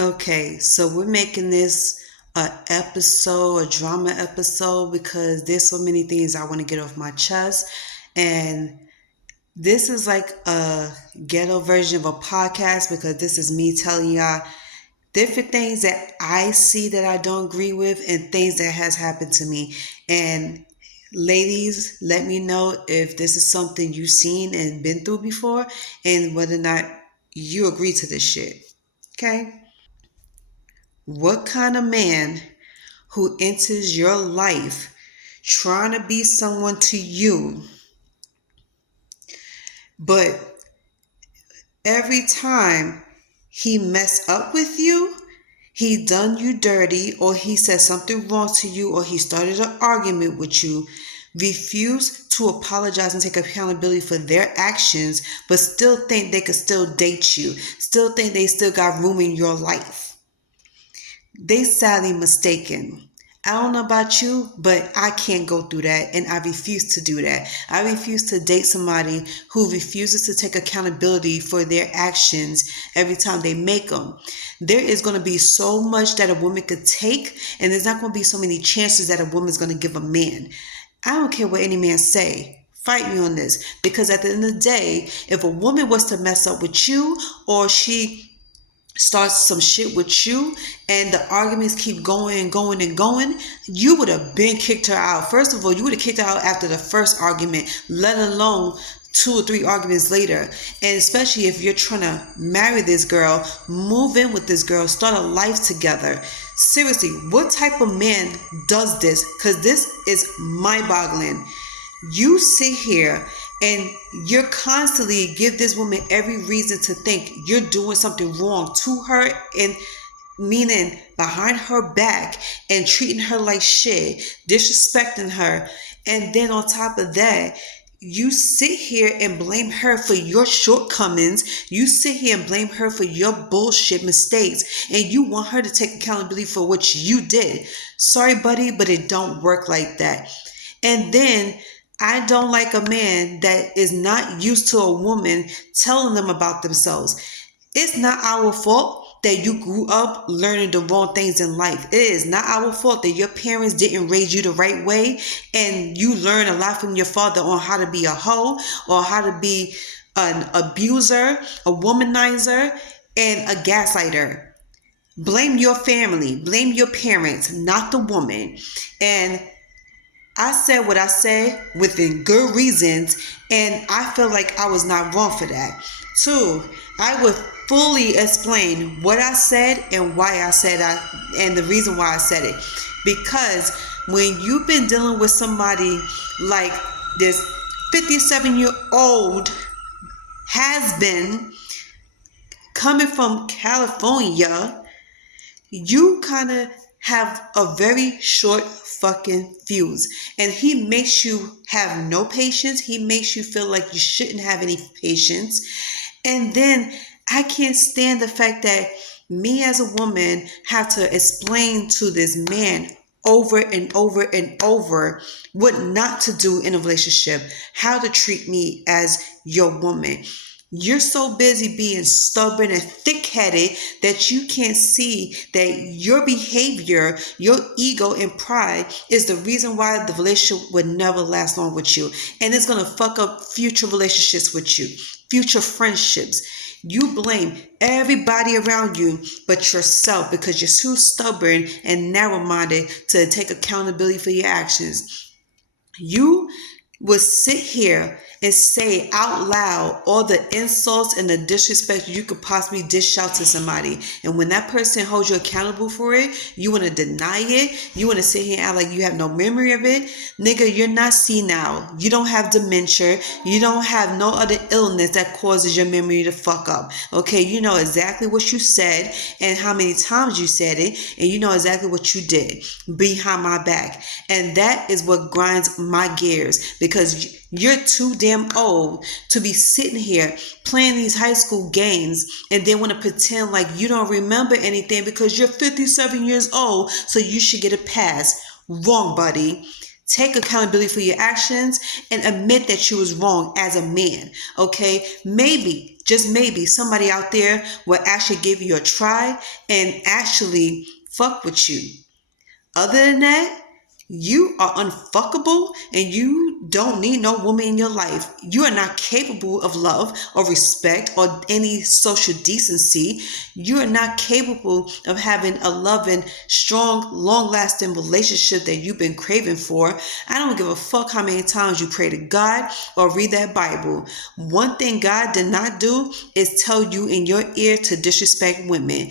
Okay, so we're making this a drama episode, because there's so many things I want to get off my chest. And this is like a ghetto version of a podcast, because this is me telling y'all different things that I see that I don't agree with and things that has happened to me. And ladies, let me know if this is something you've seen and been through before, and whether or not you agree to this shit. Okay? What kind of man who enters your life trying to be someone to you, but every time he mess up with you, he done you dirty, or he said something wrong to you, or he started an argument with you, refuse to apologize and take accountability for their actions, but still think they could still date you, still think they still got room in your life? They sadly mistaken. I don't know about you, but I can't go through that, and I refuse to do that. I refuse to date somebody who refuses to take accountability for their actions every time they make them. There is going to be so much that a woman could take, and there's not going to be so many chances that a woman's going to give a man. I don't care what any man say. Fight me on this, because at the end of the day, if a woman was to mess up with you, or she starts some shit with you, and the arguments keep going and going and going, you would have been kicked her out. First of all, you would have kicked her out after the first argument, let alone 2 or 3 arguments later. And especially if you're trying to marry this girl, move in with this girl, start a life together. Seriously, what type of man does this? Because this is mind-boggling. You sit here and you're constantly give this woman every reason to think you're doing something wrong to her, and meaning behind her back, and treating her like shit, disrespecting her. And then on top of that, you sit here and blame her for your shortcomings. You sit here and blame her for your bullshit mistakes, and you want her to take accountability for what you did. Sorry, buddy, but it don't work like that. And then I don't like a man that is not used to a woman telling them about themselves. It's not our fault that you grew up learning the wrong things in life. It is not our fault that your parents didn't raise you the right way, and you learn a lot from your father on how to be a hoe, or how to be an abuser, a womanizer, and a gaslighter. Blame your family, blame your parents, not the woman. And I said what I said within good reasons, and I feel like I was not wrong for that. Two, I would fully explain what I said and why I said I, and the reason why I said it. Because when you've been dealing with somebody like this 57-year-old has been coming from California, you kind of have a very short fucking fuse, and he makes you have no patience. He makes you feel like you shouldn't have any patience. And then I can't stand the fact that me as a woman have to explain to this man over and over and over what not to do in a relationship, how to treat me as your woman. You're so busy being stubborn and thick-headed that you can't see that your behavior, your ego and pride is the reason why the relationship would never last long with you. And it's going to fuck up future relationships with you, future friendships. You blame everybody around you but yourself, because you're too stubborn and narrow-minded to take accountability for your actions. You would sit here and say out loud all the insults and the disrespect you could possibly dish out to somebody. And when that person holds you accountable for it, you want to deny it. You want to sit here and act like you have no memory of it. Nigga, you're not senile. You don't have dementia. You don't have no other illness that causes your memory to fuck up. Okay, you know exactly what you said and how many times you said it. And you know exactly what you did behind my back. And that is what grinds my gears, because you're too damn old to be sitting here playing these high school games and then want to pretend like you don't remember anything because you're 57 years old, so you should get a pass. Wrong, buddy. Take accountability for your actions and admit that you was wrong as a man. Okay? Maybe, just maybe, somebody out there will actually give you a try and actually fuck with you. Other than that, you are unfuckable and you don't need no woman in your life. You are not capable of love or respect or any social decency. You are not capable of having a loving, strong, long-lasting relationship that you've been craving for. I don't give a fuck how many times you pray to God or read that Bible. One thing God did not do is tell you in your ear to disrespect women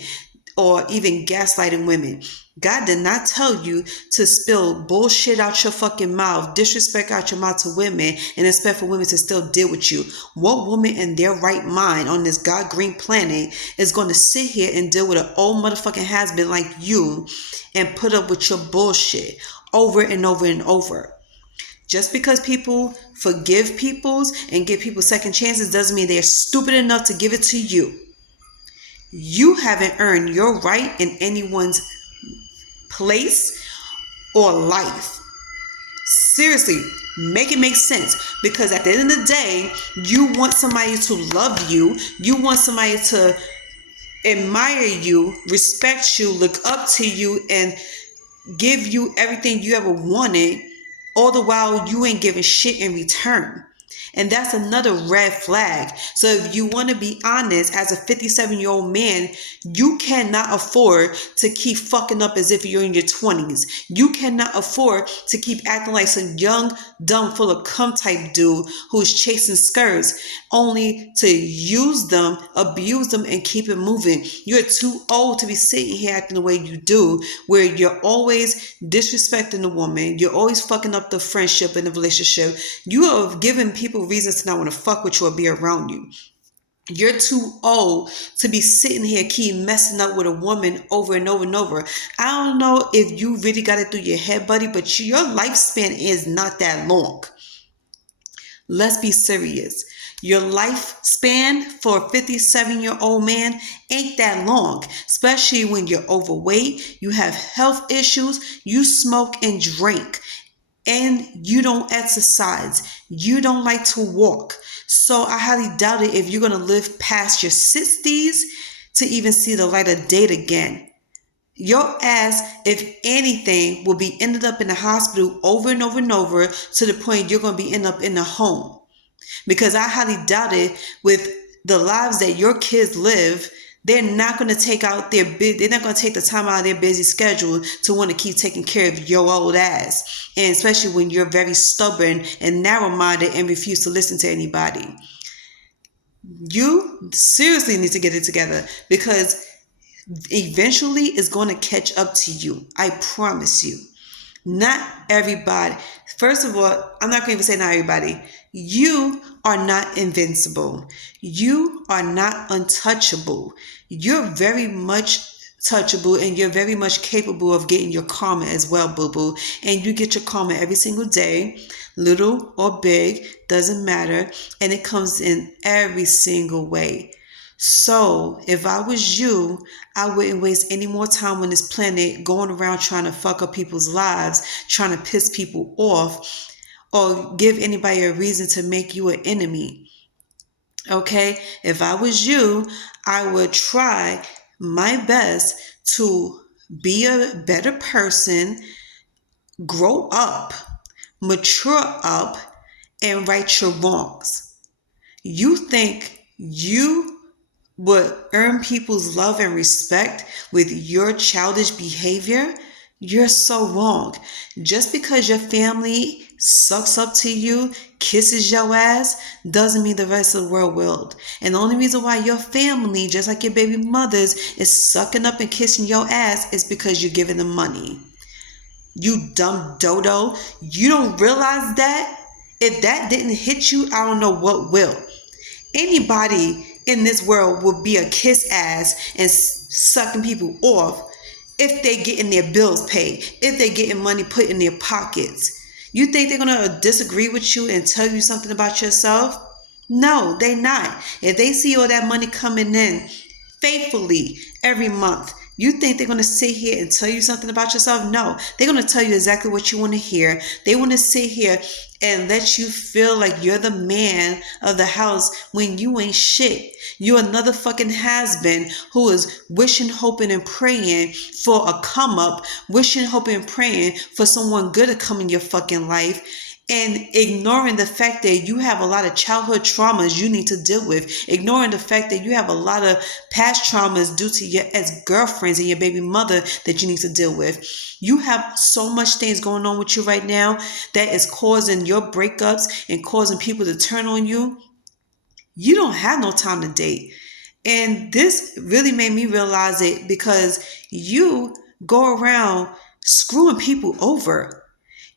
or even gaslighting women. God did not tell you to spill bullshit out your fucking mouth, disrespect out your mouth to women, and expect for women to still deal with you. What woman in their right mind on this God green planet is going to sit here and deal with an old motherfucking has-been like you and put up with your bullshit over and over and over? Just because people forgive peoples and give people second chances doesn't mean they're stupid enough to give it to you. You haven't earned your right in anyone's place or life. Seriously, make it make sense. Because at the end of the day, you want somebody to love you. You want somebody to admire you, respect you, look up to you, and give you everything you ever wanted. All the while, you ain't giving shit in return. And that's another red flag. So if you want to be honest, as a 57-year-old man, you cannot afford to keep fucking up as if you're in your 20s. You cannot afford to keep acting like some young, dumb, full of cum type dude who's chasing skirts only to use them, abuse them, and keep it moving. You're too old to be sitting here acting the way you do, where you're always disrespecting the woman. You're always fucking up the friendship and the relationship. You are giving people reasons to not want to fuck with you or be around you. You're too old to be sitting here keep messing up with a woman over and over and over. I don't know if you really got it through your head, buddy, but your lifespan is not that long. Let's be serious. Your lifespan for a 57-year-old man ain't that long, especially when you're overweight, you have health issues, you smoke and drink, and you don't exercise. You don't like to walk. So I highly doubt it if you're going to live past your 60s to even see the light of day again. Your ass, if anything, will be ended up in the hospital over and over and over to the point you're going to be end up in the home. Because I highly doubt it with the lives that your kids live, they're not going to take out they're not going to take the time out of their busy schedule to want to keep taking care of your old ass. And especially when you're very stubborn and narrow-minded and refuse to listen to anybody. You seriously need to get it together, because eventually it's going to catch up to you. I promise you. Not everybody. First of all, I'm not going to even say not everybody. You are not invincible. You are not untouchable. You're very much touchable, and you're very much capable of getting your karma as well, boo-boo. And you get your karma every single day, little or big, doesn't matter. And it comes in every single way. So if I was you, I wouldn't waste any more time on this planet going around trying to fuck up people's lives, trying to piss people off, or give anybody a reason to make you an enemy. Okay? If I was you, I would try my best to be a better person, grow up, mature up, and right your wrongs. You think you would earn people's love and respect with your childish behavior? You're so wrong. Just because your family sucks up to you, kisses your ass, doesn't mean the rest of the world will. And the only reason why your family, just like your baby mothers, is sucking up and kissing your ass is because you're giving them money. You dumb dodo. You don't realize that? If that didn't hit you, I don't know what will. Anybody in this world will be a kiss ass and sucking people off if they getting their bills paid, if they getting money put in their pockets. You think they're going to disagree with you and tell you something about yourself? No, they not. If they see all that money coming in faithfully every month, You think they're going to sit here and tell you something about yourself? No, they're going to tell you exactly what you want to hear. They want to sit here and let you feel like you're the man of the house when you ain't shit. You're another fucking has-been who is wishing, hoping, and praying for a come up, wishing, hoping, and praying for someone good to come in your fucking life, and ignoring the fact that you have a lot of childhood traumas you need to deal with, ignoring the fact that you have a lot of past traumas due to your ex-girlfriends and your baby mother that you need to deal with. You have so much things going on with you right now that is causing your breakups and causing people to turn on you. You don't have no time to date. And this really made me realize it because you go around screwing people over.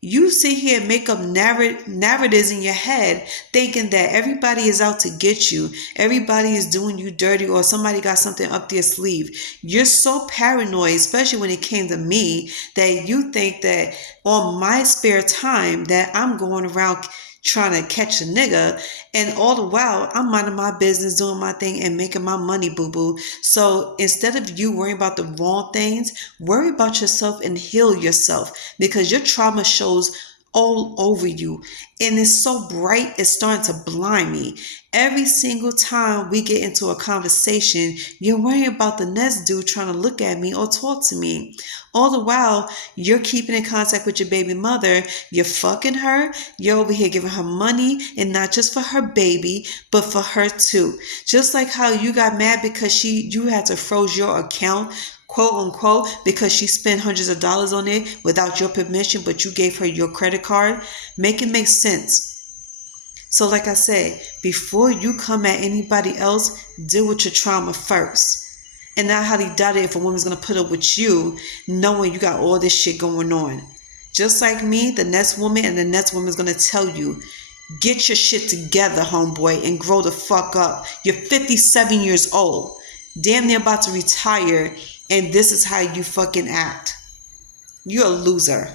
You sit here and make up narratives in your head thinking that everybody is out to get you. Everybody is doing you dirty or somebody got something up their sleeve. You're so paranoid, especially when it came to me, that you think that on my spare time that I'm going around trying to catch a nigga, and all the while I'm minding my business, doing my thing, and making my money, boo-boo. So instead of you worrying about the wrong things, worry about yourself and heal yourself, because your trauma shows all over you, and it's so bright it's starting to blind me. Every single time we get into a conversation, you're worrying about the next dude trying to look at me or talk to me. All the while, you're keeping in contact with your baby mother. You're fucking her. You're over here giving her money, and not just for her baby, but for her too. Just like how you got mad because you had to froze your account, quote unquote, because she spent hundreds of dollars on it without your permission, but you gave her your credit card. Make it make sense. So like I said, before you come at anybody else, deal with your trauma first. And not how they doubt it if a woman's going to put up with you, knowing you got all this shit going on. Just like me, the next woman and the next woman's going to tell you, get your shit together, homeboy, and grow the fuck up. You're 57 years old, damn near about to retire, and this is how you fucking act. You're a loser.